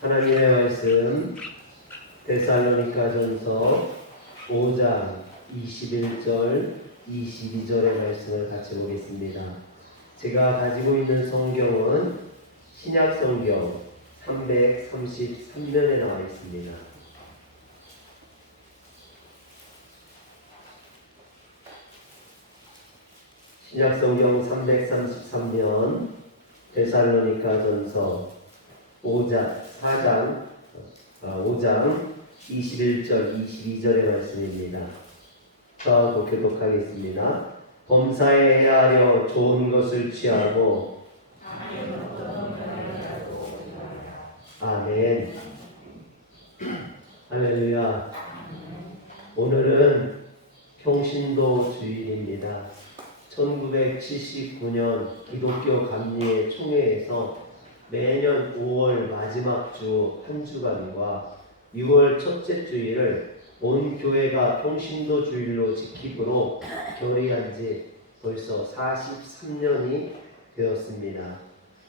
하나님의 말씀 데살로니가전서 5장 21절 22절의 말씀을 같이 보겠습니다. 제가 가지고 있는 성경은 신약성경 333면에 나와 있습니다. 신약성경 333면 데살로니가전서 5장 21절 22절의 말씀입니다. 저하고 교독하겠습니다. 범사에 헤아려 좋은 것을 취하고 아멘. 할렐루야. 오늘은 평신도 주일입니다. 1979년 기독교 감리회 총회에서 매년 5월 마지막 주 한 주간과 6월 첫째 주일을 온 교회가 평신도 주일로 지키기로 결의한 지 벌써 43년이 되었습니다.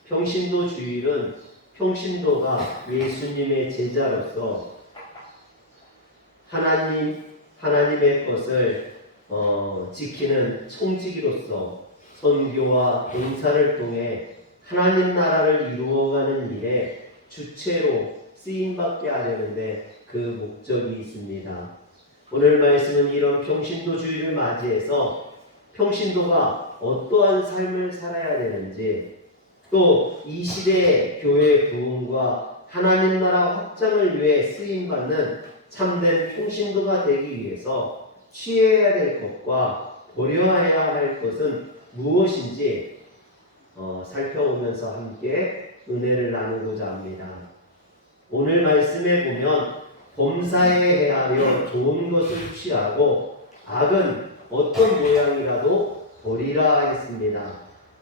평신도 주일은 평신도가 예수님의 제자로서 하나님의 것을 지키는 청지기로서 선교와 봉사를 통해 하나님 나라를 이루어가는 일에 주체로 쓰임받게 하려는데 그 목적이 있습니다. 오늘 말씀은 이런 평신도 주일을 맞이해서 평신도가 어떠한 삶을 살아야 되는지, 또 이 시대의 교회 부흥과 하나님 나라 확장을 위해 쓰임받는 참된 평신도가 되기 위해서 취해야 될 것과 버려야 할 것은 무엇인지 살펴보면서 함께 은혜를 나누고자 합니다. 오늘 말씀에 보면 범사에 헤아려 좋은 것을 취하고 악은 어떤 모양이라도 버리라 했습니다.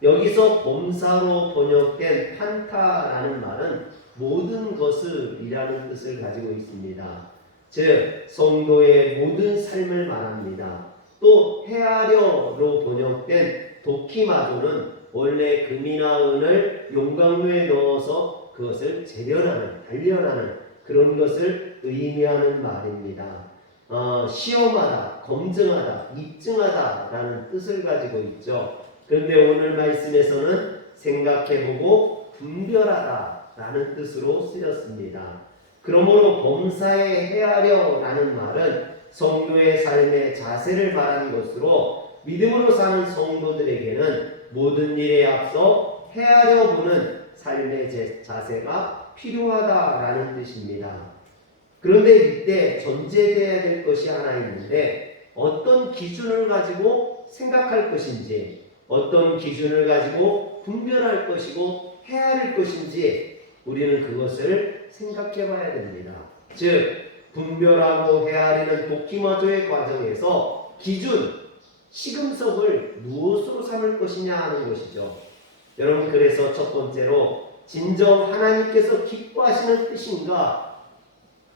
여기서 범사로 번역된 판타라는 말은 모든 것을이라는 뜻을 가지고 있습니다. 즉 성도의 모든 삶을 말합니다. 또 헤아려로 번역된 도키마조는 원래 금이나 은을 용광로에 넣어서 그것을 재련하는, 단련하는 그런 것을 의미하는 말입니다. 시험하다, 검증하다, 입증하다라는 뜻을 가지고 있죠. 그런데 오늘 말씀에서는 생각해보고 분별하다라는 뜻으로 쓰였습니다. 그러므로 범사에 헤아려라는 말은 성도의 삶의 자세를 말하는 것으로 믿음으로 사는 성도들에게는 모든 일에 앞서 헤아려 보는 삶의 자세가 필요하다라는 뜻입니다. 그런데 이때 전제되어야 될 것이 하나 있는데, 어떤 기준을 가지고 생각할 것인지, 어떤 기준을 가지고 분별할 것이고 헤아릴 것인지 우리는 그것을 생각해 봐야 됩니다. 즉 분별하고 헤아리는 도키마조의 과정에서 기준, 시금석을 무엇으로 삼을 것이냐 하는 것이죠. 여러분, 그래서 첫 번째로 진정 하나님께서 기뻐하시는 뜻인가,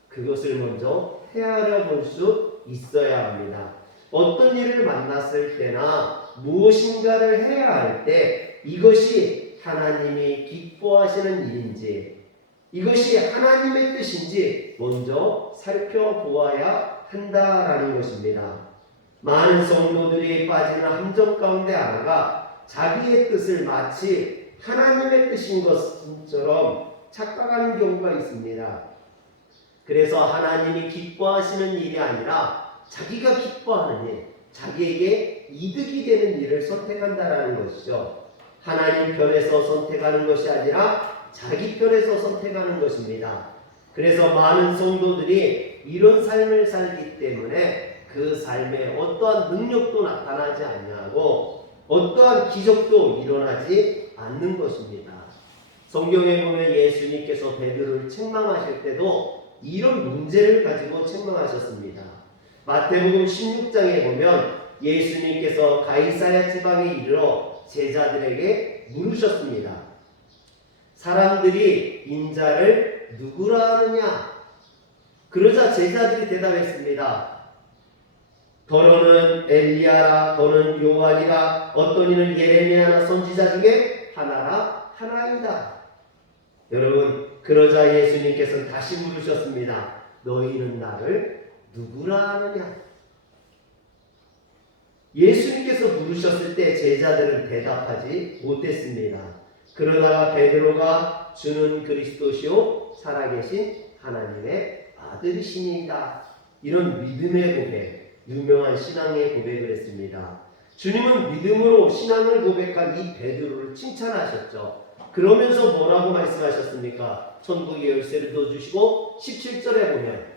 그것을 먼저 헤아려 볼 수 있어야 합니다. 어떤 일을 만났을 때나 무엇인가를 해야 할 때 이것이 하나님이 기뻐하시는 일인지, 이것이 하나님의 뜻인지 먼저 살펴보아야 한다라는 것입니다. 많은 성도들이 빠지는 함정 가운데 하나가 자기의 뜻을 마치 하나님의 뜻인 것처럼 착각하는 경우가 있습니다. 그래서 하나님이 기뻐하시는 일이 아니라 자기가 기뻐하는 일, 자기에게 이득이 되는 일을 선택한다라는 것이죠. 하나님 편에서 선택하는 것이 아니라 자기 편에서 선택하는 것입니다. 그래서 많은 성도들이 이런 삶을 살기 때문에 그 삶에 어떠한 능력도 나타나지 않냐고, 어떠한 기적도 일어나지 않는 것입니다. 성경에 보면 예수님께서 베드로를 책망하실 때도 이런 문제를 가지고 책망하셨습니다. 마태복음 16장에 보면 예수님께서 가이사랴 지방에 이르러 제자들에게 물으셨습니다. 사람들이 인자를 누구라 하느냐? 그러자 제자들이 대답했습니다. 더러는 엘리야라, 더는 요한이라, 어떤 이는 예레미야나 선지자 중에 하나라 하나이다. 여러분, 그러자 예수님께서 다시 물으셨습니다. 너희는 나를 누구라 하느냐? 예수님께서 물으셨을 때 제자들은 대답하지 못했습니다. 그러다가 베드로가 주는 그리스도시요 살아계신 하나님의 아들이시니이다. 이런 믿음의 고백, 유명한 신앙의 고백을 했습니다. 주님은 믿음으로 신앙을 고백한 이 베드로를 칭찬하셨죠. 그러면서 뭐라고 말씀하셨습니까? 천국의 열쇠를 더 주시고 17절에 보면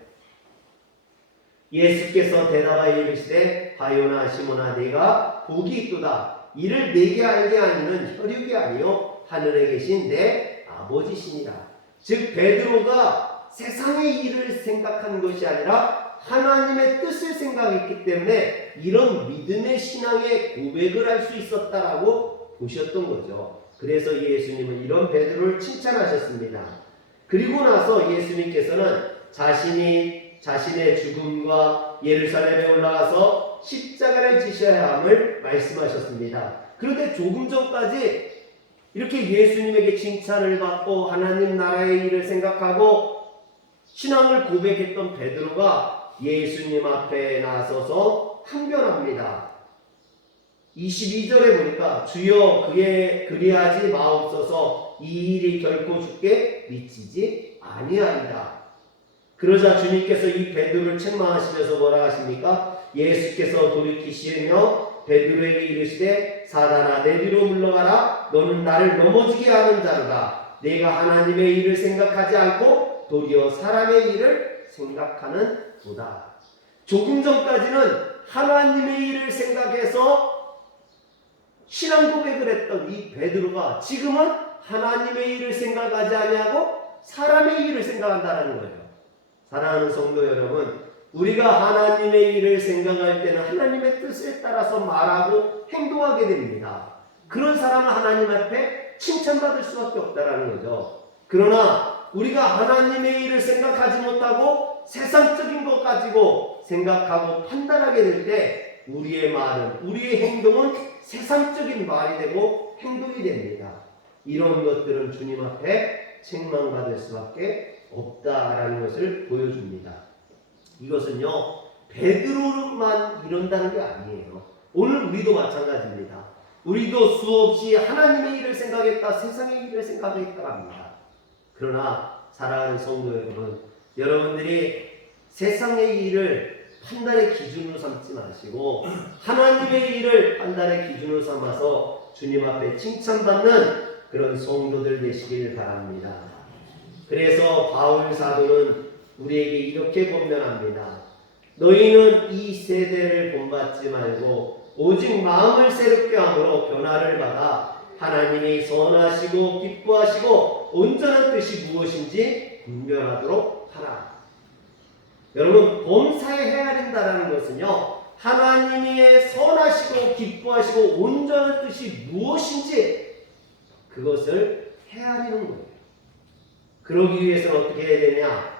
예수께서 대답하여 이르시되 바요나 시몬아 네가 복이 있도다. 이를 내게 알게 하니는 혈육이 아니요 하늘에 계신 내 아버지시니라. 즉 베드로가 세상의 일을 생각한 것이 아니라 하나님의 뜻을 생각했기 때문에 이런 믿음의 신앙의 고백을 할 수 있었다라고 보셨던 거죠. 그래서 예수님은 이런 베드로를 칭찬하셨습니다. 그리고 나서 예수님께서는 자신의 죽음과 예루살렘에 올라가서 십자가를 지셔야 함을 말씀하셨습니다. 그런데 조금 전까지 이렇게 예수님에게 칭찬을 받고 하나님 나라의 일을 생각하고 신앙을 고백했던 베드로가 예수님 앞에 나서서 항변합니다. 22절에 보니까 주여 그리하지 마옵소서 이 일이 결코 주께 미치지 아니하리다. 그러자 주님께서 이 베드로를 책망하시면서 뭐라 하십니까? 예수께서 돌이키시며 베드로에게 이르시되 사단아 내 뒤로 물러가라. 너는 나를 넘어지게 하는 자로다. 내가 하나님의 일을 생각하지 않고 도리어 사람의 일을 생각하는 도다. 조금 전까지는 하나님의 일을 생각해서 신앙 고백을 했던 이 베드로가 지금은 하나님의 일을 생각하지 아니하고 사람의 일을 생각한다는 거예요. 사랑하는 성도 여러분, 우리가 하나님의 일을 생각할 때는 하나님의 뜻에 따라서 말하고 행동하게 됩니다. 그런 사람은 하나님 앞에 칭찬받을 수밖에 없다는 거죠. 그러나 우리가 하나님의 일을 생각하지 못하고 세상적인 것 가지고 생각하고 판단하게 될 때 우리의 말은, 우리의 행동은 세상적인 말이 되고 행동이 됩니다. 이런 것들은 주님 앞에 책망받을 수밖에 없다라는 것을 보여줍니다. 이것은요 베드로만 이런다는 게 아니에요. 오늘 우리도 마찬가지입니다. 우리도 수없이 하나님의 일을 생각했다, 세상의 일을 생각했다 합니다. 그러나 사랑하는 성도 여러분, 여러분들이 세상의 일을 판단의 기준으로 삼지 마시고 하나님의 일을 판단의 기준으로 삼아서 주님 앞에 칭찬받는 그런 성도들 되시길 바랍니다. 그래서 바울 사도는 우리에게 이렇게 권면합니다. 너희는 이 세대를 본받지 말고 오직 마음을 새롭게 함으로 변화를 받아 하나님이 선하시고 기뻐하시고 온전한 뜻이 무엇인지 분별하도록 하라. 여러분, 범사에 헤아린다라는 것은요 하나님이 선하시고 기뻐하시고 온전한 뜻이 무엇인지 그것을 헤아리는 거예요. 그러기 위해서는 어떻게 해야 되냐?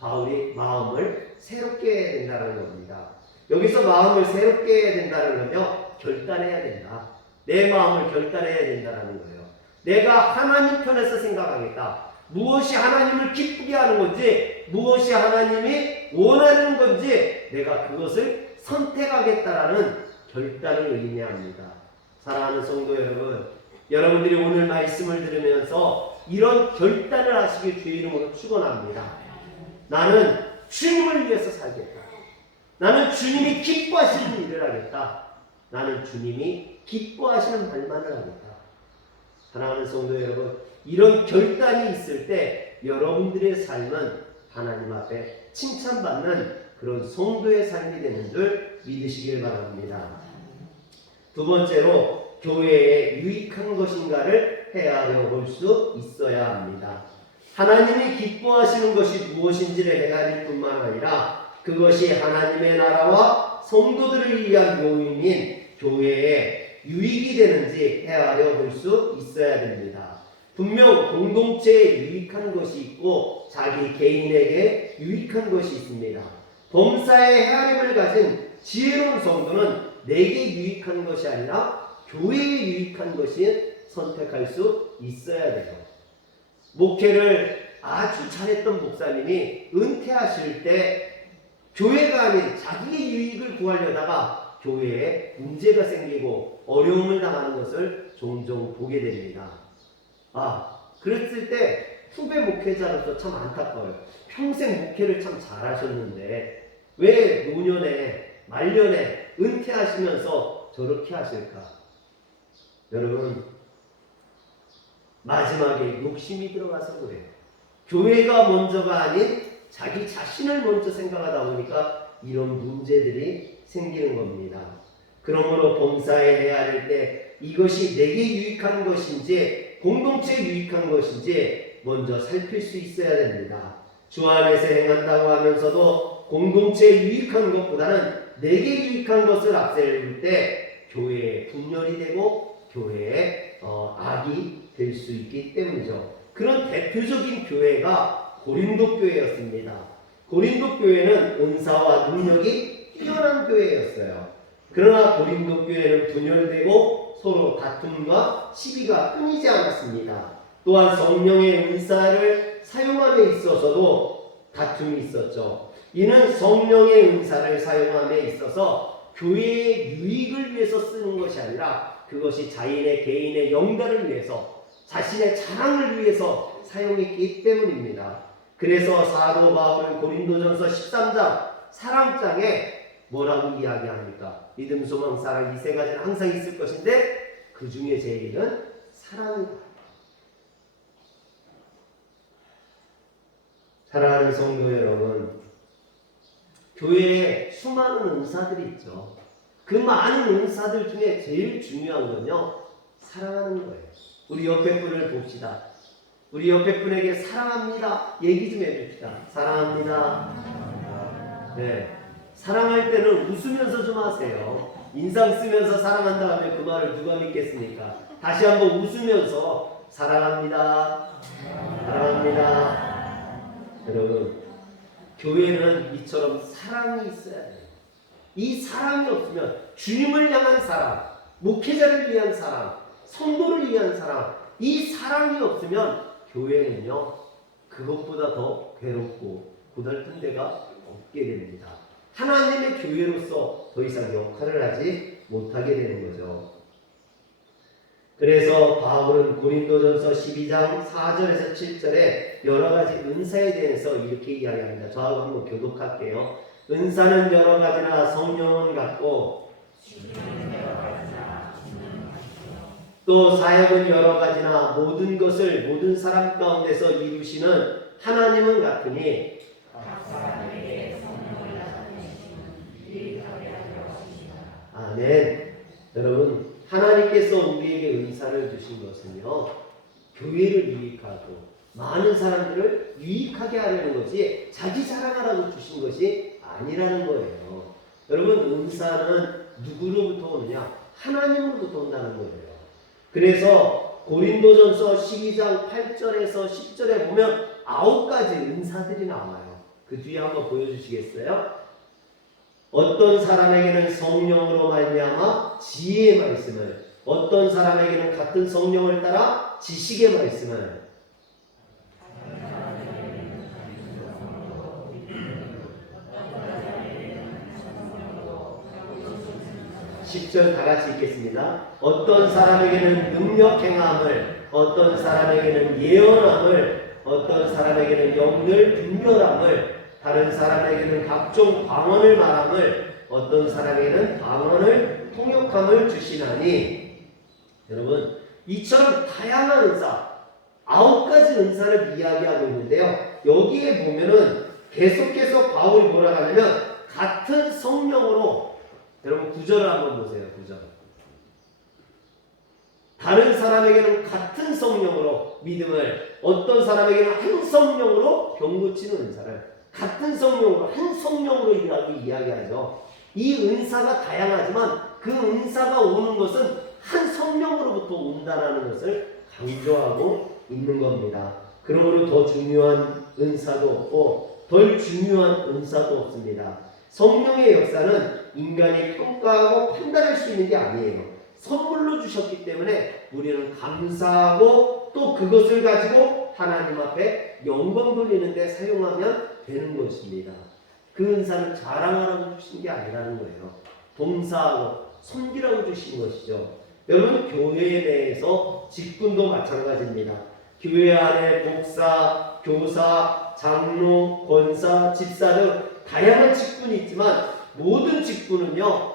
바울이 마음을 새롭게 해야 된다는 겁니다. 여기서 마음을 새롭게 해야 된다는 건요 결단해야 된다. 내 마음을 결단해야 된다는 거예요. 내가 하나님 편에서 생각하겠다. 무엇이 하나님을 기쁘게 하는 건지, 무엇이 하나님이 원하는 건지 내가 그것을 선택하겠다라는 결단을 의미합니다. 사랑하는 성도 여러분, 여러분들이 오늘 말씀을 들으면서 이런 결단을 하시길 주의 이름으로 축원합니다. 나는 주님을 위해서 살겠다. 나는 주님이 기뻐하시는 일을 하겠다. 나는 주님이 기뻐하시는 말만을 하겠다. 사랑하는 성도 여러분, 이런 결단이 있을 때 여러분들의 삶은 하나님 앞에 칭찬받는 그런 성도의 삶이 되는 줄 믿으시길 바랍니다. 두 번째로 교회에 유익한 것인가를 헤아려 볼 수 있어야 합니다. 하나님이 기뻐하시는 것이 무엇인지를 헤아릴 뿐만 아니라 그것이 하나님의 나라와 성도들을 위한 요인인 교회에 유익이 되는지 헤아려 볼 수 있어야 됩니다. 분명 공동체에 유익한 것이 있고 자기 개인에게 유익한 것이 있습니다. 범사의 헤아림을 가진 지혜로운 성도는 내게 유익한 것이 아니라 교회에 유익한 것이 선택할 수 있어야 돼요. 목회를 아주 잘했던 목사님이 은퇴하실 때 교회가 아닌 자기의 유익을 구하려다가 교회에 문제가 생기고 어려움을 당하는 것을 종종 보게 됩니다. 그랬을 때 후배 목회자로서 참 안타까워요. 평생 목회를 참 잘하셨는데 왜 노년에 말년에 은퇴하시면서 저렇게 하실까? 여러분, 마지막에 욕심이 들어가서 그래요. 교회가 먼저가 아닌 자기 자신을 먼저 생각하다 보니까 이런 문제들이 생기는 겁니다. 그러므로 봉사해야 할 때 이것이 내게 유익한 것인지 공동체에 유익한 것인지 먼저 살필 수 있어야 됩니다. 주 안에서 행한다고 하면서도 공동체에 유익한 것보다는 내게 유익한 것을 앞세울 때 교회에 분열이 되고 교회에 악이 될 수 있기 때문이죠. 그런 대표적인 교회가 고린도 교회였습니다. 고린도 교회는 은사와 능력이 뛰어난 교회였어요. 그러나 고린도 교회는 분열되고 서로 다툼과 시비가 끊이지 않았습니다. 또한 성령의 은사를 사용함에 있어서도 다툼이 있었죠. 이는 성령의 은사를 사용함에 있어서 교회의 유익을 위해서 쓰는 것이 아니라 그것이 자신의 개인의 영달을 위해서 자신의 자랑을 위해서 사용했기 때문입니다. 그래서 사도 바울은 고린도전서 13장 사랑장에 뭐라고 이야기합니까? 믿음, 소망, 사랑 이 세 가지는 항상 있을 것인데 그 중에 제일은 사랑이다. 사랑하는 성도 여러분, 교회에 수많은 은사들이 있죠. 그 많은 은사들 중에 제일 중요한 건요, 사랑하는 거예요. 우리 옆에 분을 봅시다. 우리 옆에 분에게 사랑합니다 얘기 좀 해줍시다. 사랑합니다. 네, 사랑할 때는 웃으면서 좀 하세요. 인상 쓰면서 사랑한다 하면 그 말을 누가 믿겠습니까? 다시 한번 웃으면서 사랑합니다. 사랑합니다. 여러분, 교회는 이처럼 사랑이 있어야 돼요. 이 사랑이 없으면 주님을 향한 사랑, 목회자를 위한 사랑, 성도를 위한 사랑, 이 사랑이 없으면 교회는요 그것보다 더 괴롭고 고달픈 데가 없게 됩니다. 하나님의 교회로서 더 이상 역할을 하지 못하게 되는 거죠. 그래서 바울은 고린도전서 12장 4절에서 7절에 여러 가지 은사에 대해서 이렇게 이야기합니다. 저하고 한번 교독할게요. 은사는 여러 가지나 성령은 같고 또 사역은 여러 가지나 모든 것을 모든 사람 가운데서 이루시는 하나님은 같으니 아멘. 여러분, 하나님께서 우리에게 은사를 주신 것은요 교회를 유익하고 많은 사람들을 유익하게 하려는 것이 자기 자랑하라고 주신 것이 아니라는 거예요. 여러분, 은사는 누구로부터 오느냐? 하나님으로부터 온다는 거예요. 그래서 고린도전서 12장 8절에서 10절에 보면 9가지 은사들이 나와요. 그 뒤에 한번 보여주시겠어요? 어떤 사람에게는 성령으로 말미암아 지혜의 말씀을, 어떤 사람에게는 같은 성령을 따라 지식의 말씀을, 10절 다 같이 읽겠습니다. 어떤 사람에게는 능력 행함을, 어떤 사람에게는 예언함을, 어떤 사람에게는 영들 분별함을, 다른 사람에게는 각종 방언을 말함을, 어떤 사람에게는 방언을 통역함을 주시나니. 여러분, 이처럼 다양한 은사, 9가지 은사를 이야기하고 있는데요. 여기에 보면은 계속해서 바울이 뭐라고 하냐면 같은 성령으로, 여러분 9절을 한번 보세요. 9절. 다른 사람에게는 같은 성령으로 믿음을, 어떤 사람에게는 한 성령으로 병고치는 은사를 같은 성령으로, 한 성령으로 이야기하죠. 이 은사가 다양하지만 그 은사가 오는 것은 한 성령으로부터 온다는 것을 강조하고 있는 겁니다. 그러므로 더 중요한 은사도 없고 덜 중요한 은사도 없습니다. 성령의 역사는 인간이 평가하고 판단할 수 있는 게 아니에요. 선물로 주셨기 때문에 우리는 감사하고 또 그것을 가지고 하나님 앞에 영광 돌리는데 사용하면 되는 것입니다. 그 은사는 자랑하라고 주신 게 아니라는 거예요. 봉사하고 섬기라고 주신 것이죠. 여러분, 교회에 대해서 직분도 마찬가지입니다. 교회 안에 목사, 교사, 장로, 권사, 집사 등 다양한 직분이 있지만 모든 직분은요,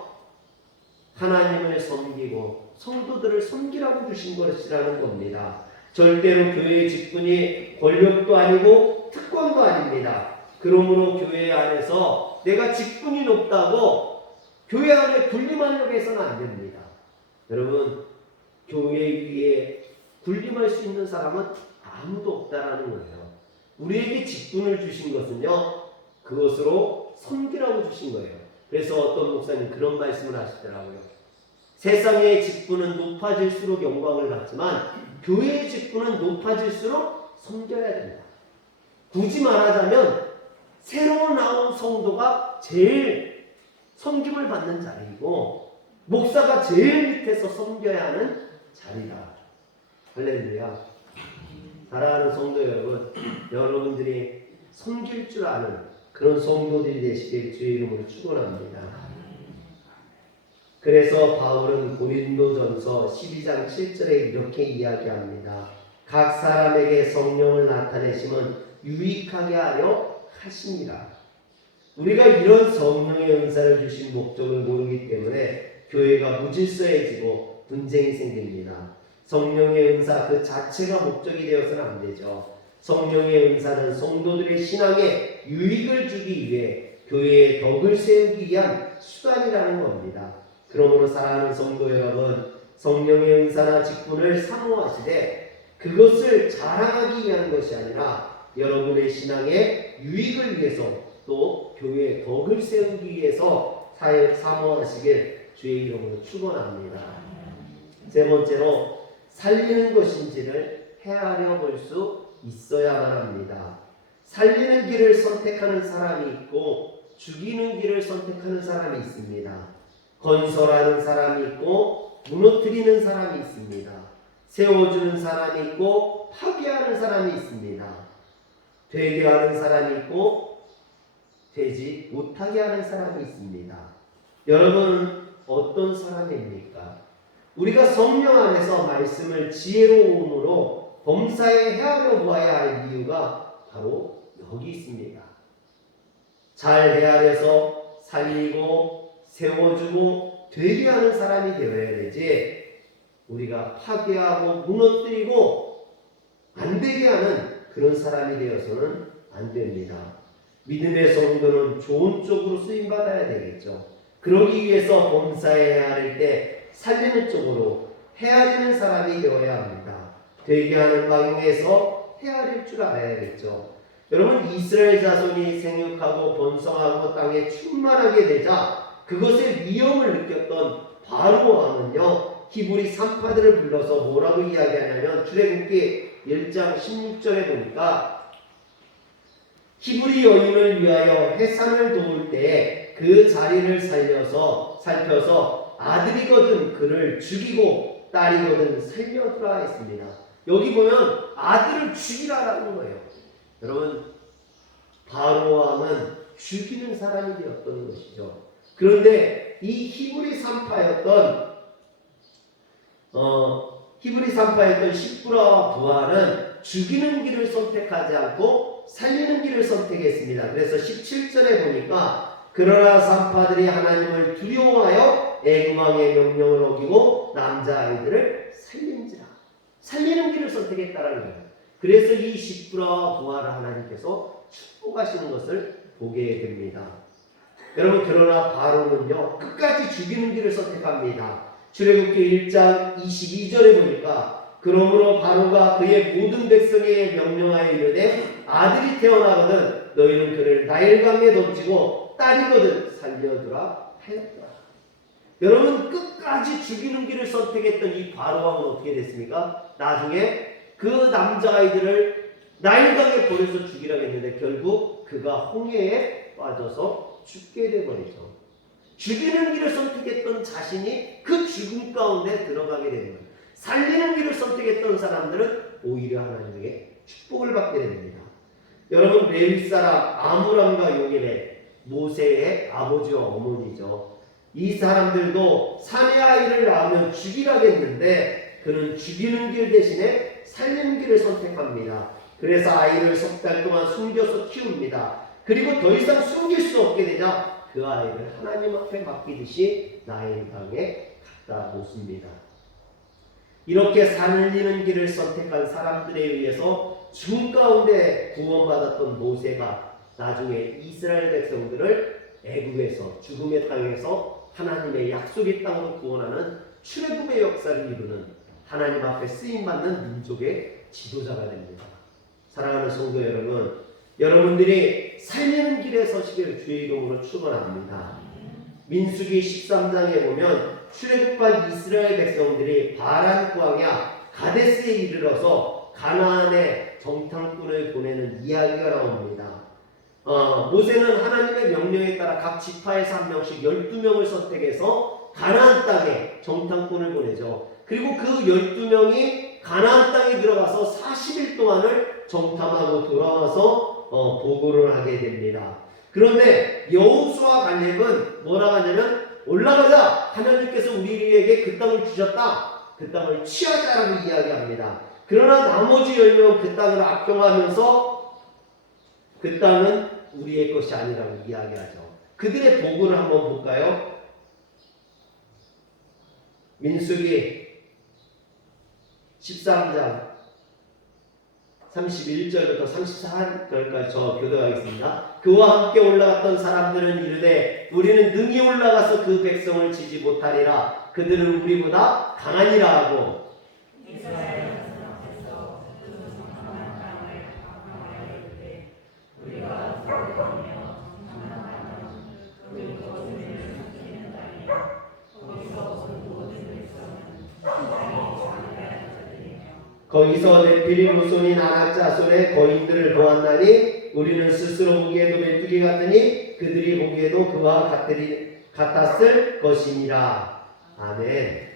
하나님을 섬기고 성도들을 섬기라고 주신 것이라는 겁니다. 절대로 교회의 직분이 권력도 아니고 특권도 아닙니다. 그러므로 교회 안에서 내가 직분이 높다고 교회 안에 군림하려고 해서는 안 됩니다. 여러분, 교회 위에 군림할 수 있는 사람은 아무도 없다라는 거예요. 우리에게 직분을 주신 것은요, 그것으로 섬기라고 주신 거예요. 그래서 어떤 목사님 그런 말씀을 하시더라고요. 세상의 직분은 높아질수록 영광을 받지만 교회의 직분은 높아질수록 섬겨야 된다. 굳이 말하자면 새로 나온 성도가 제일 섬김을 받는 자리이고 목사가 제일 밑에서 섬겨야 하는 자리다. 할렐루야. 사랑하는 성도 여러분, 여러분들이 섬길 줄 아는 그런 성도들이 되시길 주의 이름으로 축원합니다. 그래서 바울은 고린도전서 12장 7절에 이렇게 이야기합니다. 각 사람에게 성령을 나타내심은 유익하게 하려 하심이라. 우리가 이런 성령의 은사를 주신 목적을 모르기 때문에 교회가 무질서해지고 분쟁이 생깁니다. 성령의 은사 그 자체가 목적이 되어서는 안 되죠. 성령의 은사는 성도들의 신앙에 유익을 주기 위해 교회의 덕을 세우기 위한 수단이라는 겁니다. 그러므로 사랑하는 성도 여러분, 성령의 은사나 직분을 사모하시되 그것을 자랑하기 위한 것이 아니라 여러분의 신앙에 유익을 위해서 또 교회의 덕을 세우기 위해서 사모하시길 주의 이름으로 축원합니다. 세 번째로 살리는 것인지를 헤아려 볼 수 있어야만 합니다. 살리는 길을 선택하는 사람이 있고 죽이는 길을 선택하는 사람이 있습니다. 건설하는 사람이 있고 무너뜨리는 사람이 있습니다. 세워주는 사람이 있고 파괴하는 사람이 있습니다. 되게 하는 사람이 있고 되지 못하게 하는 사람이 있습니다. 여러분은 어떤 사람입니까? 우리가 성령 안에서 말씀을 지혜로움으로 범사에 헤아려 보아야 할 이유가 바로 여기 있습니다. 잘 헤아려서 살리고 세워주고 되게 하는 사람이 되어야 되지, 우리가 파괴하고 무너뜨리고 안 되게 하는 그런 사람이 되어서는 안 됩니다. 믿음의 성도는 좋은 쪽으로 쓰임받아야 되겠죠. 그러기 위해서 범사에 헤아릴 때 살리는 쪽으로 헤아리는 사람이 되어야 합니다. 되게 하는 방향에서 헤아릴 줄 알아야겠죠. 여러분, 이스라엘 자손이 생육하고 번성하고 땅에 충만하게 되자 그것의 위험을 느꼈던 바로 왕은요, 히브리 산파들을 불러서 뭐라고 이야기하냐면 출애굽기 1장 16절에 보니까 히브리 여인을 위하여 해산을 도울 때에 그 자리를 살펴서 아들이거든 그를 죽이고 딸이거든 살려두라 했습니다. 여기 보면 아들을 죽이라라는 거예요. 여러분, 바로 왕은 죽이는 사람이 되었던 것이죠. 그런데 이 히브리 산파였던 십브라와 부하는 죽이는 길을 선택하지 않고 살리는 길을 선택했습니다. 그래서 17절에 보니까 그러나 산파들이 하나님을 두려워하여 애굽왕의 명령을 어기고 남자아이들을 살린지라. 살리는 길을 선택했다라는 거예요. 그래서 이 십브라와 부하를 하나님께서 축복하시는 것을 보게 됩니다. 여러분, 그러나 바로는요, 끝까지 죽이는 길을 선택합니다. 출애굽기 1장 22절에 보니까 그러므로 바로가 그의 모든 백성에게 명령하여 이르되 아들이 태어나거든 너희는 그를 나일강에 던지고 딸이거든 살려두라 하였더라. 여러분, 끝까지 죽이는 길을 선택했던 이 바로왕은 어떻게 됐습니까? 나중에 그 남자아이들을 나일강에 버려서 죽이라고 했는데 결국 그가 홍해에 빠져서 죽게 되버리죠. 죽이는 길을 선택했던 자신이 그 죽음 가운데 들어가게 되는 거예요. 살리는 길을 선택했던 사람들은 오히려 하나님에게 축복을 받게 됩니다. 여러분, 레위 사람 아므람과 요게벳, 모세의 아버지와 어머니죠. 이 사람들도 사내 아이를 낳으면 죽이라겠는데 그는 죽이는 길 대신에 살리는 길을 선택합니다. 그래서 아이를 석 달 동안 숨겨서 키웁니다. 그리고 더 이상 숨길 수 없게 되자 그 아이를 하나님 앞에 맡기듯이 나인 방에 갖다 놓습니다. 이렇게 살리는 길을 선택한 사람들에 의해서 죽음 가운데 구원받았던 모세가 나중에 이스라엘 백성들을 애굽에서 죽음의 땅에서 하나님의 약속의 땅으로 구원하는 출애굽의 역사를 이루는 하나님 앞에 쓰임받는 민족의 지도자가 됩니다. 사랑하는 성도 여러분, 여러분들이 살리는 길에 서시길 주의 이름으로 축원합니다. 민수기 13장에 보면 출애굽한 이스라엘 백성들이 바란 광야 가데스에 이르러서 가나안에 정탐꾼을 보내는 이야기가 나옵니다. 모세는 하나님의 명령에 따라 각 지파에서 한 명씩 12명을 선택해서 가나안 땅에 정탐꾼을 보내죠. 그리고 그 12명이 가나안 땅에 들어가서 40일 동안을 정탐하고 돌아와서 보고를 하게 됩니다. 그런데 여호수아 갈렙은 뭐라고 하냐면 올라가자, 하나님께서 우리에게 그 땅을 주셨다, 그 땅을 취하자라고 이야기합니다. 그러나 나머지 10명은 그 땅을 악평하면서 그 땅은 우리의 것이 아니라고 이야기하죠. 그들의 보고를 한번 볼까요? 민수기 13장 31절부터 34절까지 저 교도하겠습니다. 그와 함께 올라갔던 사람들은 이르되 우리는 능히 올라가서 그 백성을 치지 못하리라. 그들은 우리보다 강하니라 하고 거기서 네피림 후손인 아낙 자손의 거인들을 보았나니 우리는 스스로 보기에도 메뚜기 같으니 그들이 보기에도 그와 같았을 것이니라. 아멘.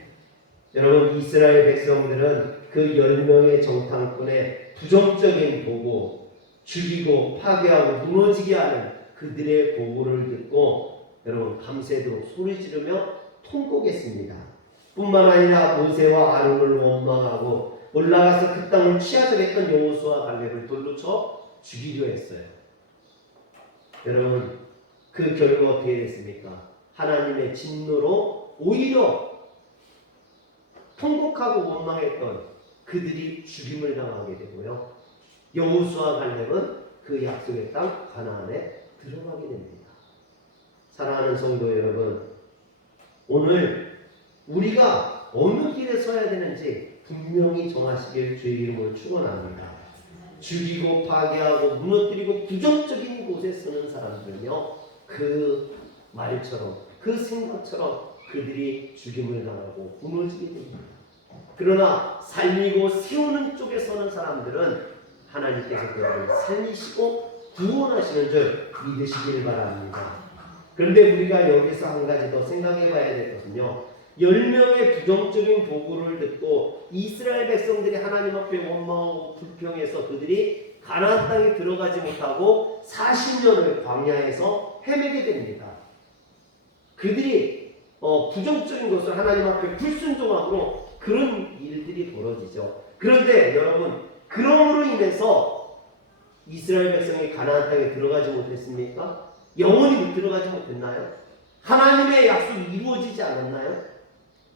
여러분, 이스라엘 백성들은 그 10명의 정탐꾼의 부정적인 보고, 죽이고 파괴하고 무너지게 하는 그들의 보고를 듣고 여러분 밤새도록 소리 지르며 통곡했습니다. 뿐만 아니라 모세와 아론을 원망하고 올라가서 그 땅을 취하자 했던 여호수아 갈렙을 돌로 쳐 죽이려 했어요. 여러분, 그 결과 어떻게 됐습니까? 하나님의 진노로 오히려 통곡하고 원망했던 그들이 죽임을 당하게 되고요. 여호수아 갈렙은 그 약속의 땅 가나안에 들어가게 됩니다. 사랑하는 성도 여러분, 오늘 우리가 어느 길에 서야 되는지 분명히 정하시길 주의 이름으로 축원합니다. 죽이고 파괴하고 무너뜨리고 부정적인 곳에 서는 사람들은요, 그 말처럼 그 생각처럼 그들이 죽임을 당하고 무너지게 됩니다. 그러나 살리고 세우는 쪽에 서는 사람들은 하나님께서 그들을 살리시고 구원하시는 줄 믿으시길 바랍니다. 그런데 우리가 여기서 한 가지 더 생각해 봐야 될 것은요, 10명의 부정적인 보고를 듣고 이스라엘 백성들이 하나님 앞에 원망하고 불평해서 그들이 가나안 땅에 들어가지 못하고 40년을 광야에서 헤매게 됩니다. 그들이 부정적인 것을 하나님 앞에 불순종함으로 그런 일들이 벌어지죠. 그런데 여러분, 그럼으로 인해서 이스라엘 백성이 가나안 땅에 들어가지 못했습니까? 영원히 들어가지 못했나요? 하나님의 약속이 이루어지지 않았나요?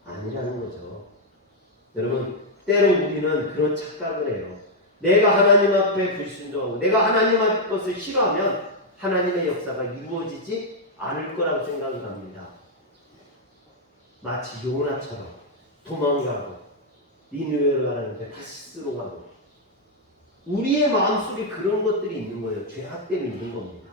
아니라는 거죠. 여러분, 때로 우리는 그런 착각을 해요. 내가 하나님 앞에 불순종하고 내가 하나님 앞 것을 싫어하면 하나님의 역사가 이루어지지 않을 거라고 생각을 합니다. 마치 요나처럼 도망가고 니느웨로 가라는데 다시스로 가고, 우리의 마음속에 그런 것들이 있는 거예요. 죄악 때문에 있는 겁니다.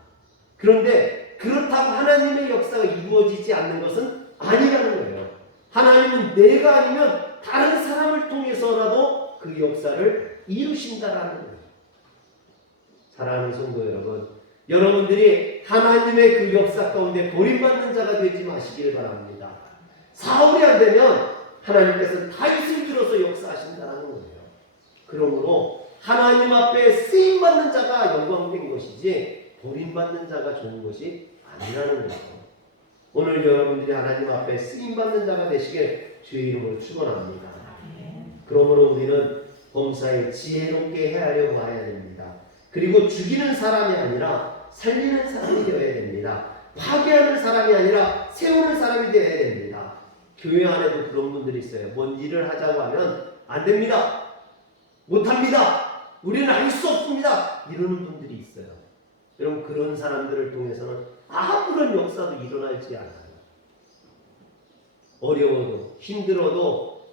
그런데 그렇다고 하나님의 역사가 이루어지지 않는 것은 아니라는 거예요. 하나님은 내가 아니면 다른 사람을 통해서라도 그 역사를 이루신다라는 거예요. 사랑하는 성도 여러분, 여러분들이 하나님의 그 역사 가운데 버림받는 자가 되지 마시길 바랍니다. 사울이 안 되면 하나님께서는 다윗을 들어서 역사하신다는 거예요. 그러므로 하나님 앞에 쓰임받는 자가 영광된 것이지 버림받는 자가 좋은 것이 아니라는 거죠. 오늘 여러분들이 하나님 앞에 쓰임받는 자가 되시길 주의 이름으로 축원합니다. 그러므로 우리는 범사에 지혜롭게 헤아려 봐야 됩니다. 그리고 죽이는 사람이 아니라 살리는 사람이 되어야 됩니다. 파괴하는 사람이 아니라 세우는 사람이 되어야 됩니다. 교회 안에도 그런 분들이 있어요. 뭔 일을 하자고 하면 안 됩니다. 못합니다. 우리는 할 수 없습니다. 이러는 분들이 있어요. 여러분 그런 사람들을 통해서는 아무런 역사도 일어나지 않아요. 어려워도 힘들어도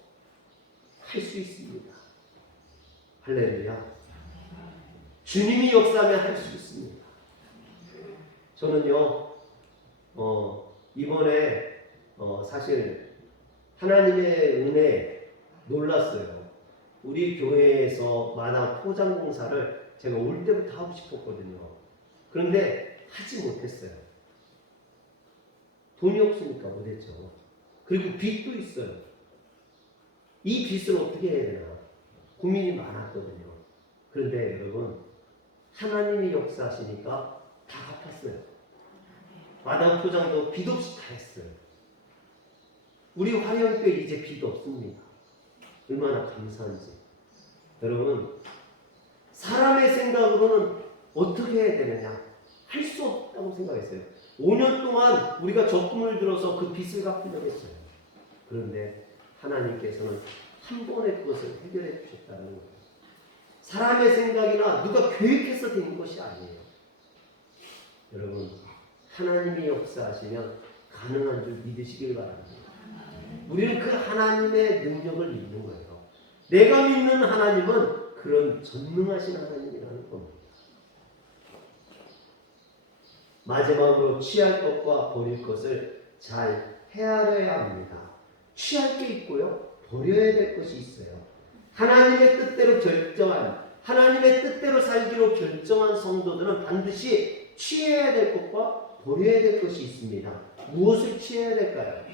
할 수 있습니다. 할렐루야. 주님이 역사하면 할 수 있습니다. 저는요 이번에 사실 하나님의 은혜에 놀랐어요. 우리 교회에서 마당 포장 공사를 제가 올 때부터 하고 싶었거든요. 그런데 하지 못했어요. 돈이 없으니까 못했죠. 그리고 빚도 있어요. 이 빚을 어떻게 해야 되나 고민이 많았거든요. 그런데 여러분 하나님이 역사하시니까 다 갚았어요. 마당 포장도 빚 없이 다 했어요. 우리 화연교회 이제 빚 없습니다. 얼마나 감사한지. 여러분 사람의 생각으로는 어떻게 해야 되느냐 할 수 없다고 생각했어요. 5년 동안 우리가 적금을 들어서 그 빚을 갚으려고 했어요. 그런데 하나님께서는 한 번에 그것을 해결해 주셨다는 거예요. 사람의 생각이나 누가 계획해서 된 것이 아니에요. 여러분 하나님이 역사하시면 가능한 줄 믿으시길 바랍니다. 우리는 그 하나님의 능력을 믿는 거예요. 내가 믿는 하나님은 그런 전능하신 하나님이라는 겁니다. 마지막으로 취할 것과 버릴 것을 잘 헤아려야 합니다. 취할 게 있고요. 버려야 될 것이 있어요. 하나님의 뜻대로 결정한, 하나님의 뜻대로 살기로 결정한 성도들은 반드시 취해야 될 것과 버려야 될 것이 있습니다. 무엇을 취해야 될까요?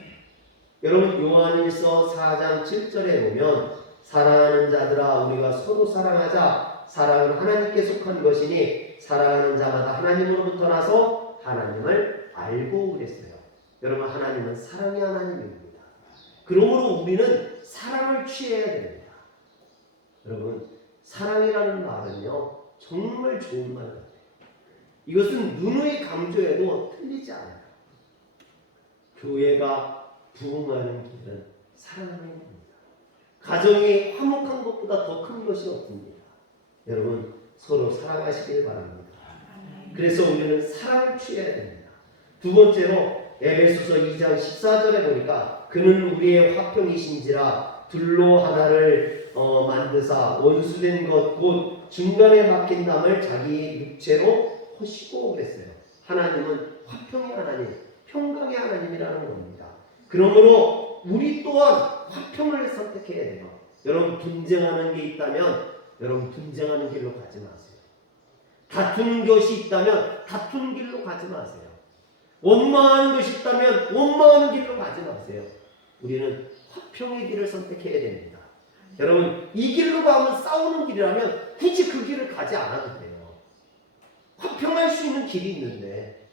여러분 요한일서 4장 7절에 보면 사랑하는 자들아 우리가 서로 사랑하자. 사랑은 하나님께 속한 것이니 사랑하는 자마다 하나님으로부터 나서 하나님을 알고 그랬어요. 여러분 하나님은 사랑의 하나님입니다. 그러므로 우리는 사랑을 취해야 됩니다. 여러분 사랑이라는 말은요 정말 좋은 말 같아요. 이것은 누누이 강조해도 틀리지 않아요. 교회가 부흥하는 길은 사랑하는 길입니다. 가정이 화목한 것보다 더 큰 것이 없습니다. 여러분 서로 사랑하시길 바랍니다. 그래서 우리는 사랑을 취해야 됩니다. 두 번째로 에베소서 2장 14절에 보니까 그는 우리의 화평이신지라 둘로 하나를 만드사 원수된 것 곧 중간에 막힌 담을 자기 육체로 허시고 그랬어요. 하나님은 화평의 하나님, 평강의 하나님이라는 겁니다. 그러므로 우리 또한 화평을 선택해야 돼요. 여러분 분쟁하는 게 있다면 여러분 분쟁하는 길로 가지 마세요. 다투는 것이 있다면 다투는 길로 가지 마세요. 원망하는 것이 있다면 원망하는 길로 가지 마세요. 우리는 화평의 길을 선택해야 됩니다. 여러분 이 길로 가면 싸우는 길이라면 굳이 그 길을 가지 않아도 돼요. 화평할 수 있는 길이 있는데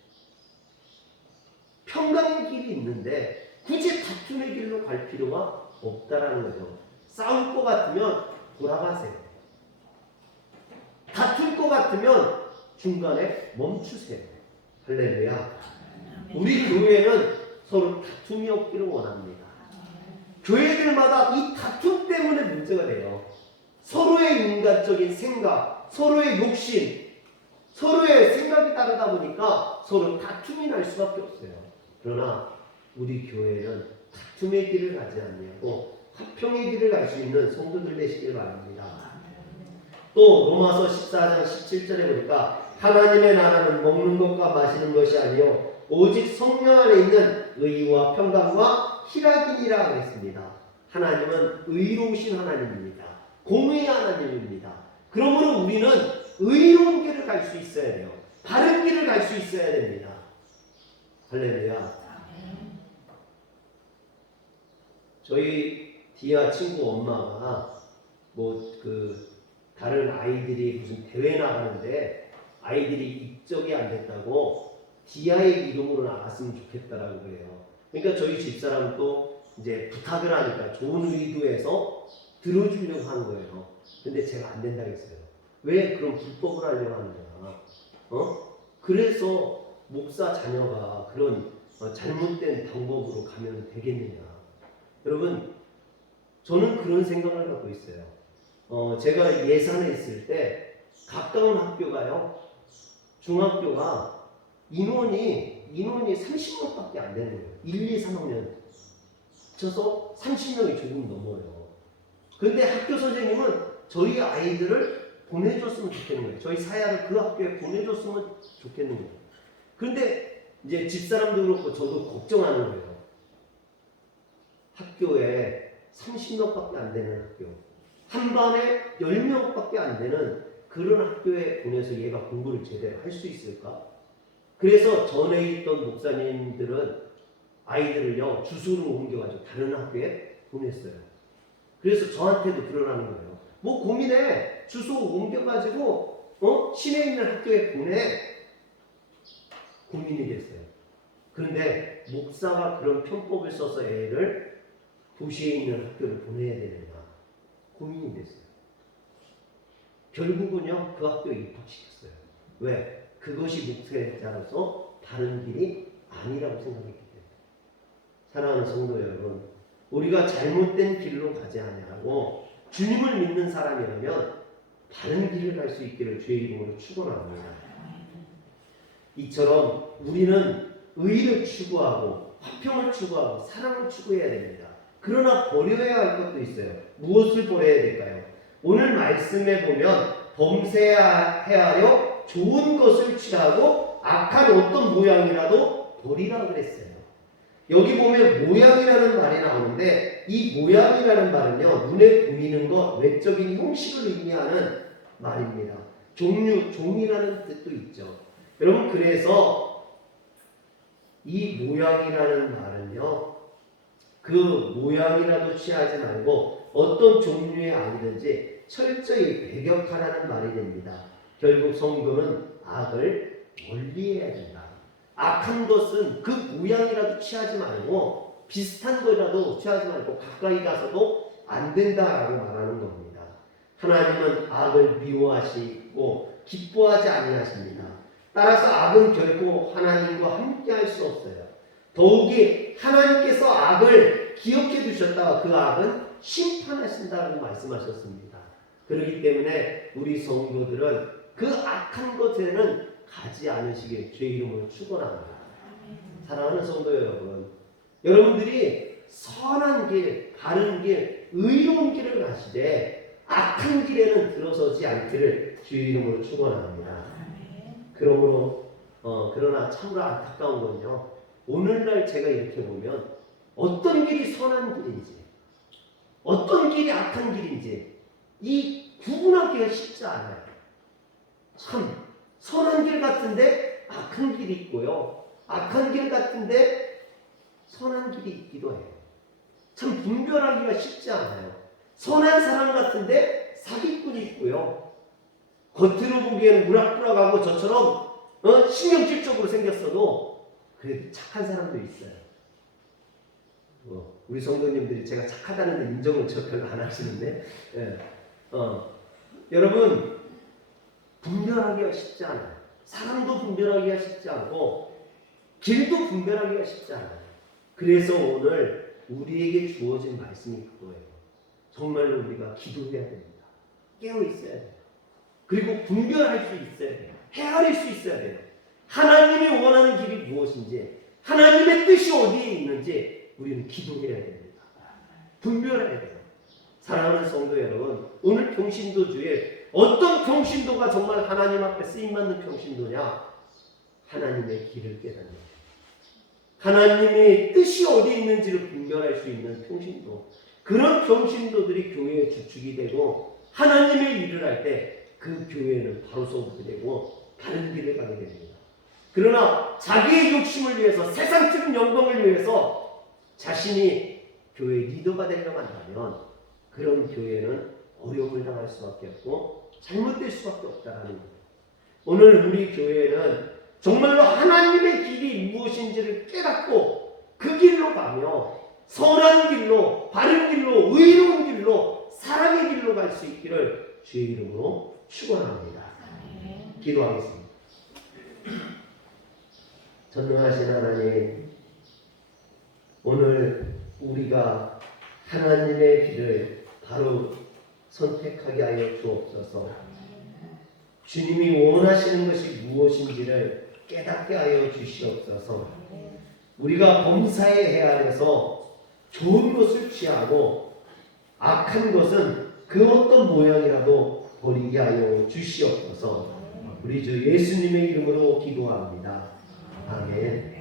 평강의 길이 있는데 굳이 다툼의 길로 갈 필요가 없다라는 거죠. 싸울 것 같으면 돌아가세요. 다툴 것 같으면 중간에 멈추세요. 할렐루야. 우리 교회는 서로 다툼이 없기를 원합니다. 교회들마다 이 다툼 때문에 문제가 돼요. 서로의 인간적인 생각, 서로의 욕심, 서로의 생각이 다르다 보니까 서로 다툼이 날 수밖에 없어요. 그러나 우리 교회는 다툼의 길을 가지 않냐고 화평의 길을 갈 수 있는 성도들 되시길 바랍니다. 또 로마서 14장 17절에 보니까 하나님의 나라는 먹는 것과 마시는 것이 아니요 오직 성령 안에 있는 의와 평강과 희락이니라 그랬습니다. 하나님은 의로우신 하나님입니다. 공의의 하나님입니다. 그러므로 우리는 의로운 길을 갈 수 있어야 돼요. 바른 길을 갈 수 있어야 됩니다. 할렐루야. 저희 디아 친구 엄마가 다른 아이들이 무슨 대회 나가는데 아이들이 입적이 안 됐다고 DI 이름으로 나갔으면 좋겠다라고 그래요. 그러니까 저희 집사람도 이제 부탁을 하니까 좋은 의도에서 들어주려고 하는 거예요. 근데 제가 안 된다고 했어요. 왜 그런 불법을 하려고 하는 거야? 그래서 목사 자녀가 그런 잘못된 방법으로 가면 되겠느냐? 여러분, 저는 그런 생각을 갖고 있어요. 제가 예산에 있을 때 가까운 학교가요, 중학교가 인원이 30명밖에 안 되는 거예요. 1, 2, 3학년 합쳐서 30명이 조금 넘어요. 근데 학교 선생님은 저희 아이들을 보내줬으면 좋겠는 거예요. 저희 사야를 그 학교에 보내줬으면 좋겠는 거예요. 그런데 이제 집사람도 그렇고 저도 걱정하는 거예요. 학교에 30명밖에 안 되는 학교, 한 반에 10명밖에 안 되는 그런 학교에 보내서 얘가 공부를 제대로 할 수 있을까? 그래서 전에 있던 목사님들은 아이들을요, 주소로 옮겨가지고 다른 학교에 보냈어요. 그래서 저한테도 그러라는 거예요. 뭐 고민해. 주소 옮겨가지고 시내에 있는 학교에 보내. 고민이 됐어요. 그런데 목사가 그런 편법을 써서 애를 도시에 있는 학교를 보내야 되느냐 고민이 됐어요. 결국은요, 그 학교에 입학시켰어요. 왜? 그것이 목회자로서 다른 길이 아니라고 생각했기 때문에. 사랑하는 성도 여러분, 우리가 잘못된 길로 가지 아니하고 주님을 믿는 사람이라면 바른 길을 갈 수 있기를 주의 이름으로 축원합니다. 이처럼 우리는 의를 추구하고 화평을 추구하고 사랑을 추구해야 됩니다. 그러나 버려야 할 것도 있어요. 무엇을 버려야 될까요? 오늘 말씀에 보면 범죄하여 좋은 것을 취하고 악한 어떤 모양이라도 버리라 그랬어요. 여기 보면 모양이라는 말이 나오는데 이 모양이라는 말은요, 눈에 보이는 것, 외적인 형식을 의미하는 말입니다. 종이라는 뜻도 있죠. 여러분, 그래서 이 모양이라는 말은요, 그 모양이라도 취하지 말고 어떤 종류의 악이든지 철저히 배격하라는 말이 됩니다. 결국 성도는 악을 멀리해야 된다. 악한 것은 그 모양이라도 취하지 말고 비슷한 거라도 취하지 말고 가까이 가서도 안 된다라고 말하는 겁니다. 하나님은 악을 미워하시고 기뻐하지 아니하십니다. 따라서 악은 결코 하나님과 함께 할 수 없어요. 더욱이 하나님께서 악을 기억해 두셨다가 그 악은 심판하신다고 말씀하셨습니다. 그렇기 때문에 우리 성도들은 그 악한 것에는 가지 않으시길 주의 이름으로 축원합니다. 사랑하는 성도 여러분, 여러분들이 선한 길, 바른 길, 의로운 길을 가시되 악한 길에는 들어서지 않기를 주의 이름으로 축원합니다. 그러므로 그러나 참으로 안타까운 건요, 오늘날 제가 이렇게 보면 어떤 길이 선한 길인지 어떤 길이 악한 길인지 이 구분하기가 쉽지 않아요. 참 선한 길 같은데 악한 길이 있고요, 악한 길 같은데 선한 길이 있기도 해요. 참 분별하기가 쉽지 않아요. 선한 사람 같은데 사기꾼이 있고요, 겉으로 보기에는 무락부락하고 저처럼 신경질적으로 생겼어도 그래도 착한 사람도 있어요. 우리 성도님들이 제가 착하다는 인정은 저 별로 안 하시는데, 여러분, 분별하기가 쉽지 않아요. 사람도 분별하기가 쉽지 않고 길도 분별하기가 쉽지 않아요. 그래서 오늘 우리에게 주어진 말씀이 그거예요. 정말로 우리가 기도해야 됩니다. 깨어 있어야 돼요. 그리고 분별할 수 있어야 돼요. 헤아릴 수 있어야 돼요. 하나님이 원하는 길이 무엇인지, 하나님의 뜻이 어디에 있는지 우리는 기도해야 됩니다. 분별해야 돼요. 사랑하는 성도 여러분, 오늘 평신도 주에 어떤 평신도가 정말 하나님 앞에 쓰임받는 평신도냐? 하나님의 길을 깨닫는, 하나님의 뜻이 어디 있는지를 분별할 수 있는 평신도, 그런 평신도들이 교회의 주축이 되고 하나님의 일을 할 때 그 교회는 바로 서게 되고 다른 길을 가게 됩니다. 그러나 자기의 욕심을 위해서, 세상적인 영광을 위해서 자신이 교회 리더가 되려고 한다면 그런 교회는 어려움을 당할 수밖에 없고 잘못될 수밖에 없다는 거예요. 오늘 우리 교회는 정말로 하나님의 길이 무엇인지를 깨닫고 그 길로 가며 선한 길로, 바른 길로, 의로운 길로, 사랑의 길로 갈 수 있기를 주의 이름으로 축원합니다. 기도하겠습니다. 전능하신 하나님, 오늘 우리가 하나님의 길을 바로 선택하게 하여 주옵소서. 주님이 원하시는 것이 무엇인지를 깨닫게 하여 주시옵소서. 우리가 범사의 해 아래서 좋은 것을 취하고 악한 것은 그 어떤 모양이라도 버리게 하여 주시옵소서. 우리 주 예수님의 이름으로 기도합니다. 아멘.